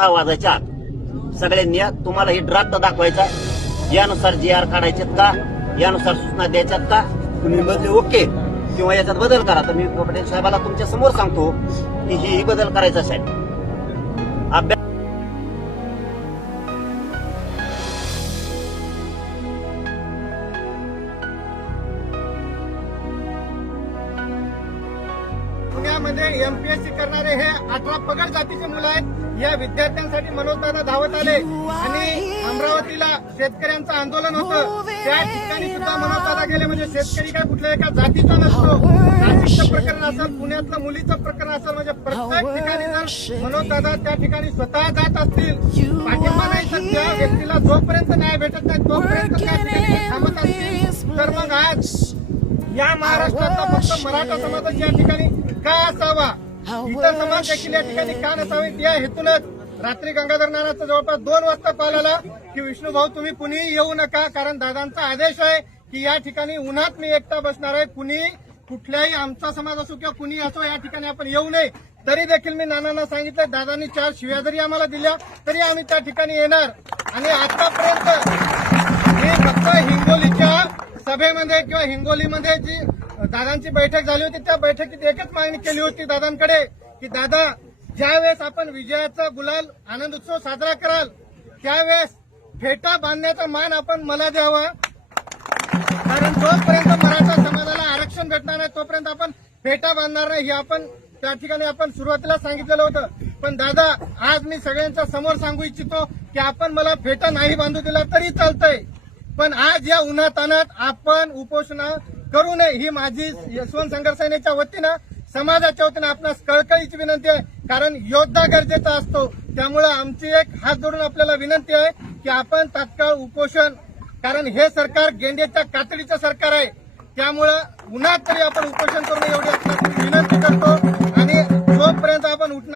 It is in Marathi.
6 वाजायच्या आत सगळ्यांनी तुम्हाला ही ड्राफ्ट दाखवायचा, यानुसार GR काढायचेत का, यानुसार सूचना द्यायच्यात का, तुम्ही बदले ओके किंवा याच्यात बदल करा. तर मी पटेल साहेबाला तुमच्या समोर सांगतो की ही बदल करायचा साहेब. अभ्यास पुण्यामध्ये MPSC करणारे हे 18 पगड जातीचे मुलं आहेत. या विद्यार्थ्यांसाठी मनोजदादा धावत आले आणि अमरावतीला शेतकऱ्यांचं आंदोलन होतं, त्या ठिकाणी सुद्धा मनोजदादा गेले. म्हणजे शेतकरी काय कुठल्या एका जातीचा नसतो. नाशिकचं प्रकरण असेल, पुण्यातलं मुलीचं प्रकरण असेल, म्हणजे प्रत्येक ठिकाणी जर मनोजदादा त्या ठिकाणी स्वतः जात असतील, पाठिंबा नाही तर त्या व्यक्तीला जोपर्यंत न्याय भेटत नाही तोपर्यंत त्या ठिकाणी थांबत असतील, तर मग आज या महाराष्ट्रातला फक्त मराठा समाजाची या ठिकाणी का असावा, इतर समाज देखील या ठिकाणी का नसावेत, या हेतूनच रात्री गंगाधर नानाचा जवळपास 2 वाजता कॉल आला की विष्णू भाऊ तुम्ही कुणीही येऊ नका, कारण दादांचा आदेश आहे की या ठिकाणी उन्हात मी एकटा बसणार आहे, कुणी कुठल्याही आमचा समाज असो किंवा कुणी असो या ठिकाणी आपण येऊ नये. तरी देखील मी नानांना सांगितलं, दादांनी 4 शिव्या जरी आम्हाला दिल्या तरी आम्ही त्या ठिकाणी येणार. आणि आतापर्यंत मी फक्त हिंगोलीच्या सभेमध्ये किंवा हिंगोलीमध्ये जी दादांची बैठक झाली होती त्या बैठकीत एकच मागणी केली होती दादांकडे की दादा ज्यावेळेस आपण विजयाचा गुलाल आनंद उत्सव साजरा कराल त्यावेळेस फेटा बांधण्याचा मान आपण मला द्यावा, कारण जोपर्यंत मराठा समाजाला आरक्षण भेटणार नाही तोपर्यंत आपण फेटा बांधणार नाही, हे आपण त्या ठिकाणी आपण सुरुवातीला सांगितलेलं होतं. पण दादा आज मी सगळ्यांच्या समोर सांगू इच्छितो की आपण मला फेटा नाही बांधू दिला तरी चालतंय, पण आज या उन्हातानात आपण उपोषण करू नये ही माझी यशवंत संघर्ष सेनेच्या वतीनं समाजाच्या वतीनं आपणास कळकळीची विनंती आहे. कारण योद्धा गरजेचा असतो, त्यामुळे आमची एक हात जोडून आपल्याला विनंती आहे की आपण तात्काळ उपोषण, कारण हे सरकार गेंड्याच्या कातडीचं सरकार आहे, त्यामुळं उन्हात तरी आपण उपोषण करू नये एवढी